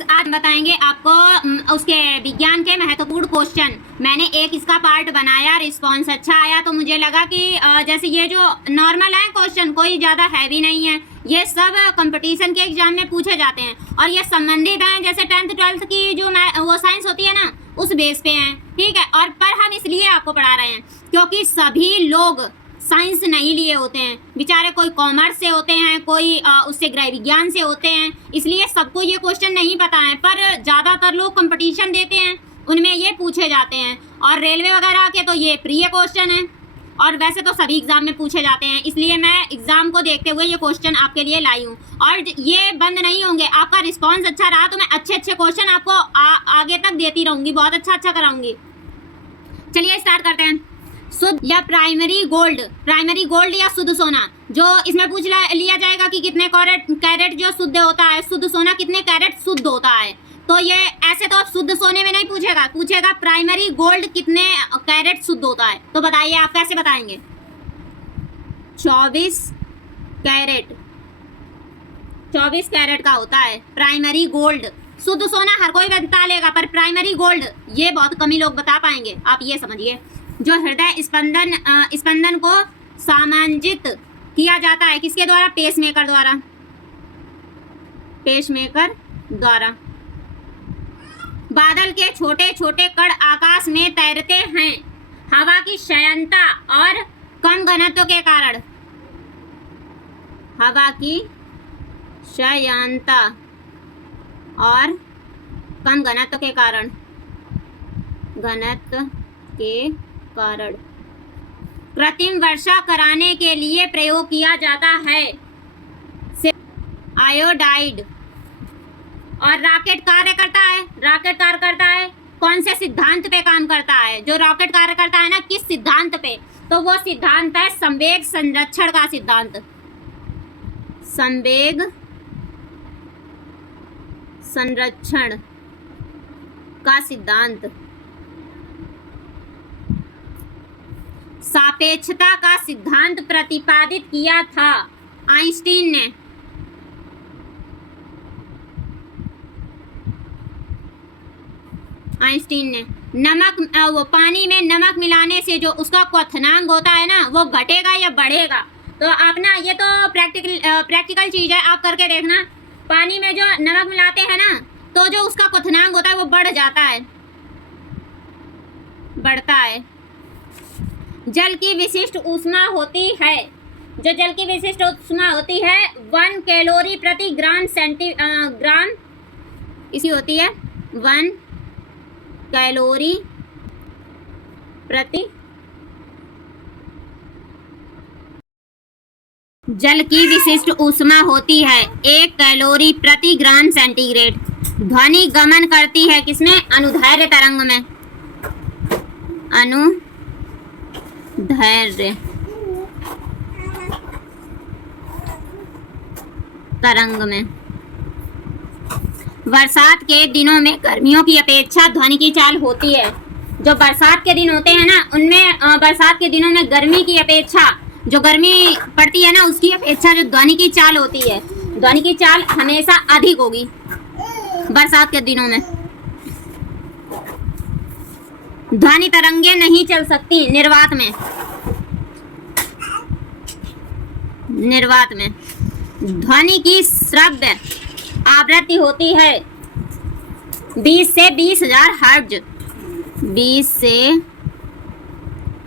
Friends, आज बताएंगे आपको उसके विज्ञान के महत्वपूर्ण क्वेश्चन। मैंने एक इसका पार्ट बनाया, रिस्पांस अच्छा आया तो मुझे लगा कि जैसे ये जो नॉर्मल है क्वेश्चन, कोई ज़्यादा हैवी नहीं है, ये सब कंपटीशन के एग्जाम में पूछे जाते हैं और ये संबंधित हैं जैसे 10th 12th की जो वो साइंस होती है ना, उस बेस पे हैं, ठीक है। और पर हम इसलिए आपको पढ़ा रहे हैं क्योंकि सभी लोग साइंस नहीं लिए होते हैं बेचारे, कोई कॉमर्स से होते हैं, कोई उससे गृह विज्ञान से होते हैं, इसलिए सबको ये क्वेश्चन नहीं पता है। पर ज़्यादातर लोग कंपटीशन देते हैं, उनमें ये पूछे जाते हैं। और रेलवे वगैरह के तो ये प्रिय क्वेश्चन है और वैसे तो सभी एग्जाम में पूछे जाते हैं, इसलिए मैं एग्जाम को देखते हुए ये क्वेश्चन आपके लिए लाई हूँ। और ये बंद नहीं होंगे, आपका रिस्पॉन्स अच्छा रहा तो मैं अच्छे अच्छे क्वेश्चन आपको आगे तक देती रहूँगी, बहुत अच्छा कराऊँगी। चलिए स्टार्ट करते हैं। शुद्ध या प्राइमरी गोल्ड या शुद्ध सोना, जो इसमें पूछ लिया जाएगा कि कितने कैरेट जो शुद्ध होता है, शुद्ध सोना कितने कैरेट शुद्ध होता है। तो ये ऐसे तो शुद्ध सोने में नहीं पूछेगा प्राइमरी गोल्ड कितने कैरेट शुद्ध होता है। तो बताइए आप कैसे बताएंगे। 24 कैरेट का होता है प्राइमरी गोल्ड। शुद्ध सोना हर कोई बता लेगा, पर प्राइमरी गोल्ड ये बहुत कम ही लोग बता पाएंगे। आप ये समझिए, जो हृदय स्पंदन को समांजित किया जाता है किसके द्वारा? पेसमेकर द्वारा। बादल के छोटे छोटे कण आकाश में तैरते हैं हवा की क्षयणता और कम घनत्व के कारण। हवा की क्षयणता और कम घनत्व के कारण कृत्रिम वर्षा कराने के लिए प्रयोग किया जाता है आयोडाइड। और रॉकेट कार्य करता है कौन से सिद्धांत पे काम करता है? जो रॉकेट कार्य करता है ना, किस सिद्धांत पे? तो वो सिद्धांत है संवेग संरक्षण का सिद्धांत। संवेग संरक्षण का सिद्धांत। सापेक्षता का सिद्धांत प्रतिपादित किया था आइंस्टीन ने। वो पानी में नमक मिलाने से जो उसका क्वथनांक होता है ना, वो घटेगा या बढ़ेगा? तो आप ना, ये तो प्रैक्टिकल चीज़ है, आप करके देखना। पानी में जो नमक मिलाते हैं ना, तो जो उसका क्वथनांक होता है वो बढ़ता है। जल की विशिष्ट ऊष्मा होती है, 1 कैलोरी प्रति ग्राम ग्राम इसी होती है 1 कैलोरी प्रति। जल की विशिष्ट ऊष्मा होती है 1 कैलोरी प्रति ग्राम सेंटीग्रेड। ध्वनि गमन करती है किसमें? अनुदैर्घ्य तरंग में। अनुदैर्घ्य तरंग में। बरसात के दिनों में गर्मियों की अपेक्षा ध्वनि की चाल होती है। जो बरसात के दिन होते हैं ना, उनमें बरसात के दिनों में गर्मी की अपेक्षा, जो गर्मी पड़ती है ना, उसकी अपेक्षा जो ध्वनि की चाल होती है, ध्वनि की चाल हमेशा अधिक होगी बरसात के दिनों में। ध्वनि तरंगे नहीं चल सकती निर्वात में। ध्वनि की श्रव्य आवृत्ति होती है 20 से 20,000 हर्ट्ज। 20 से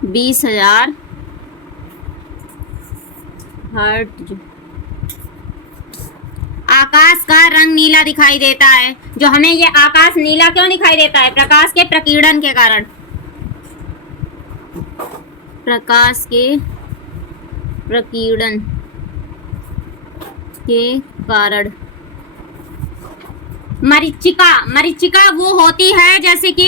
20,000 हर्ट्ज। आकाश का रंग नीला दिखाई देता है। जो हमें ये आकाश नीला क्यों दिखाई देता है? प्रकाश के प्रकीर्णन के कारण। प्रकाश के प्रकीर्णन के कारण। मरीचिका वो होती है जैसे कि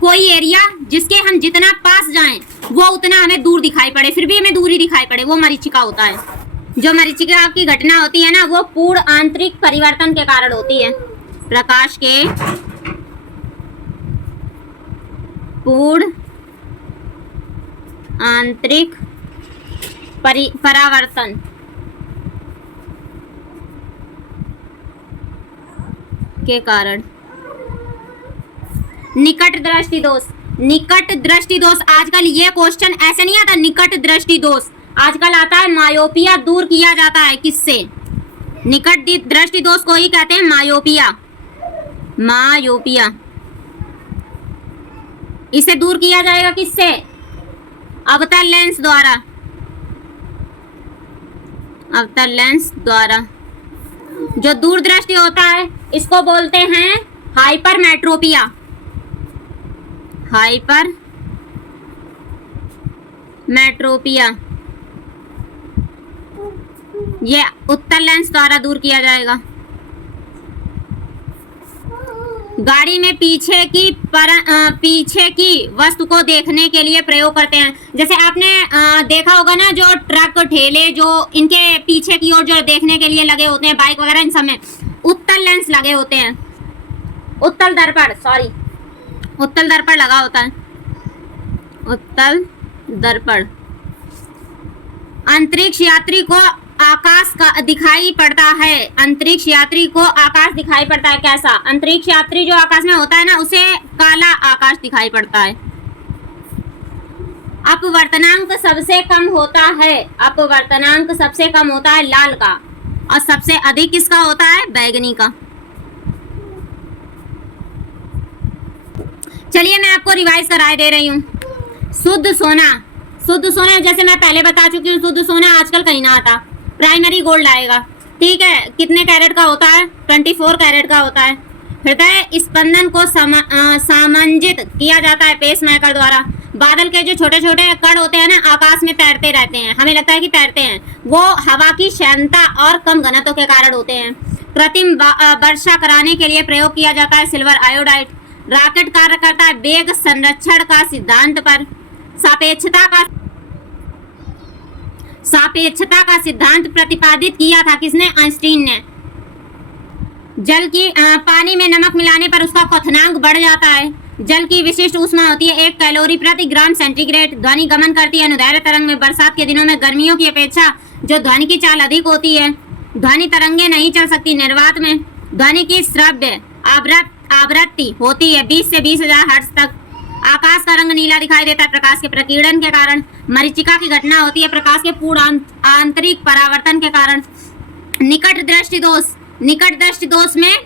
कोई एरिया जिसके हम जितना पास जाएं वो उतना हमें दूर दिखाई पड़े, फिर भी हमें दूरी दिखाई पड़े, वो मरीचिका होता है। जो मरीचिका की घटना होती है ना, वो पूर्ण आंतरिक परिवर्तन के कारण होती है। प्रकाश के पूर्ण आंतरिक परावर्तन के कारण। निकट दृष्टि दोष, निकट दृष्टि दोष, आजकल ये क्वेश्चन ऐसे नहीं आता निकट दृष्टि दोष, आजकल आता है मायोपिया दूर किया जाता है किससे? निकट दृष्टि दोष को ही कहते हैं मायोपिया। मायोपिया इसे दूर किया जाएगा किससे? अवतल लेंस द्वारा। अवतल लेंस द्वारा। जो दूरदृष्टि होता है इसको बोलते हैं हाइपरमेट्रोपिया। हाइपरमेट्रोपिया ये उत्तल लेंस द्वारा दूर किया जाएगा। गाड़ी में पीछे की वस्तु को देखने के लिए प्रयोग करते हैं। जैसे आपने देखा होगा ना, जो ट्रक ठेले जो इनके पीछे की ओर जो देखने के लिए लगे होते हैं, बाइक वगैरह, इन सब में उत्तल लेंस लगे होते हैं। उत्तल दर्पण, सॉरी, उत्तल दर्पण लगा होता है। उत्तल दर्पण। अंतरिक्ष यात्री को आकाश का दिखाई पड़ता है। अंतरिक्ष यात्री को आकाश दिखाई पड़ता है। कैसा? अंतरिक्ष यात्री जो आकाश में होता है ना, उसे काला आकाश दिखाई पड़ता है। अपवर्तनांक सबसे कम होता है। अपवर्तनांक सबसे कम होता है लाल का, और सबसे अधिक किसका होता है? बैगनी का। चलिए मैं आपको रिवाइज कराए दे रही हूँ। शुद्ध सोना, शुद्ध सोना जैसे मैं पहले बता चुकी हूँ, शुद्ध सोना आजकल कहीं ना आता, प्राइमरी गोल्ड आएगा। ठीक है, कितने कैरेट का होता है? 24 कैरेट का होता है। हृदय स्पंदन को सामंजित किया जाता है पेसमेकर द्वारा। बादल के जो छोटे छोटे कण होते हैं ना, आकाश में तैरते रहते हैं, हमें लगता है कि तैरते हैं, वो हवा की क्षमता और कम घनत्व के कारण होते हैं। कृत्रिम वर्षा कराने के लिए प्रयोग किया जाता है सिल्वर आयोडाइड। रॉकेट कार्य करता है वेग संरक्षण का सिद्धांत पर। सापेक्षता का सिद्धांत प्रतिपादित किया था किसने? आइंस्टीन ने। जल की पानी में नमक मिलाने पर उसका क्वथनांक बढ़ जाता है। जल की विशिष्ट ऊष्मा होती है 1 कैलोरी प्रति ग्राम सेंटीग्रेड। ध्वनि गमन करती है अनुदैर्घ्य तरंग में। बरसात के दिनों में गर्मियों की अपेक्षा जो ध्वनि की चाल अधिक होती है, ध्वनि तरंगे नहीं चल सकती। निर्वात में ध्वनि की श्रव्य आवृत्ति होती है 20 से 20,000 हर्ट्ज तक। आकाश का रंग नीला दिखाई देता है प्रकाश के प्रकीर्णन के कारण। मरीचिका की घटना होती है प्रकाश के पूर्ण आंतरिक परावर्तन के कारण। निकट दृष्टि दोष, निकट दृष्टि दोष में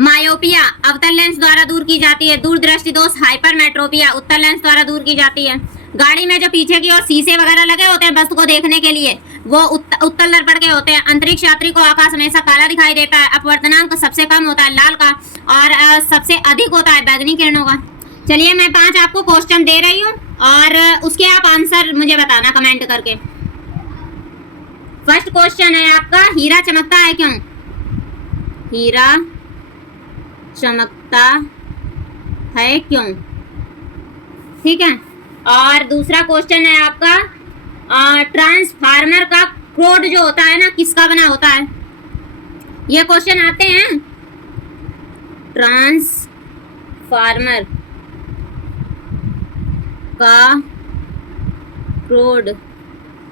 मायोपिया अवतल लेंस द्वारा दूर की जाती है। दूरदृष्टि दोष हाइपरमेट्रोपिया उत्तल लेंस द्वारा दूर की जाती है। गाड़ी में जो पीछे की ओर शीशे वगैरह लगे होते हैं वस्तु को देखने के लिए, वो उत्तल दर्पण के होते हैं। अंतरिक्ष यात्री को आकाश हमेशा काला दिखाई देता है। अपवर्तनांक सबसे कम होता है लाल का, और सबसे अधिक होता है बैगनी किरणों का। चलिए मैं 5 आपको क्वेश्चन दे रही हूँ, और उसके आप आंसर मुझे बताना कमेंट करके। फर्स्ट क्वेश्चन है आपका, हीरा चमकता है क्यों? हीरा चमकता है क्यों? ठीक है। और दूसरा क्वेश्चन है आपका, ट्रांसफार्मर का कोड जो होता है ना, किसका बना होता है? ये क्वेश्चन आते हैं। ट्रांसफार्मर का कोड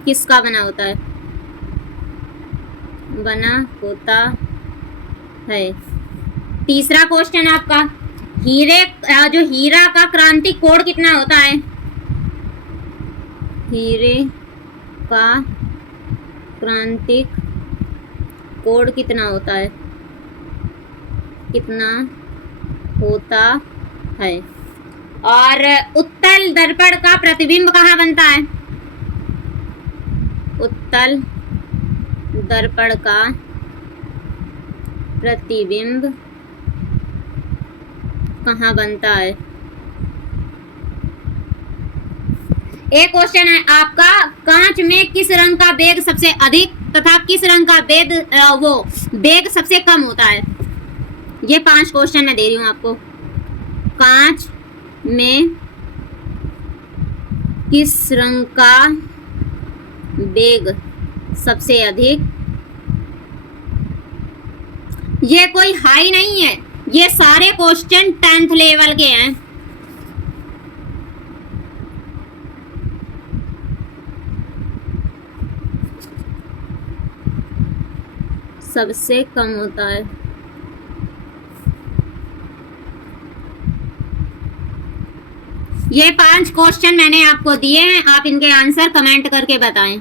किसका बना होता है? बना होता है। तीसरा क्वेश्चन आपका, जो हीरा का क्रांतिक कोड कितना होता है? हीरे का क्रांतिक कोड कितना होता है? कितना होता है? और उत्तल दर्पण का प्रतिबिंब कहाँ बनता है? उत्तल दर्पण का प्रतिबिंब कहाँ बनता है? एक क्वेश्चन है आपका, कांच में किस रंग का वेग सबसे अधिक तथा किस रंग का वेग सबसे कम होता है? ये 5 क्वेश्चन मैं दे रही हूँ आपको। कांच में किस रंग का वेग सबसे अधिक? ये कोई हाई नहीं है, ये सारे क्वेश्चन 10th लेवल के हैं। सबसे कम होता है। ये 5 क्वेश्चन मैंने आपको दिए हैं, आप इनके आंसर कमेंट करके बताएं।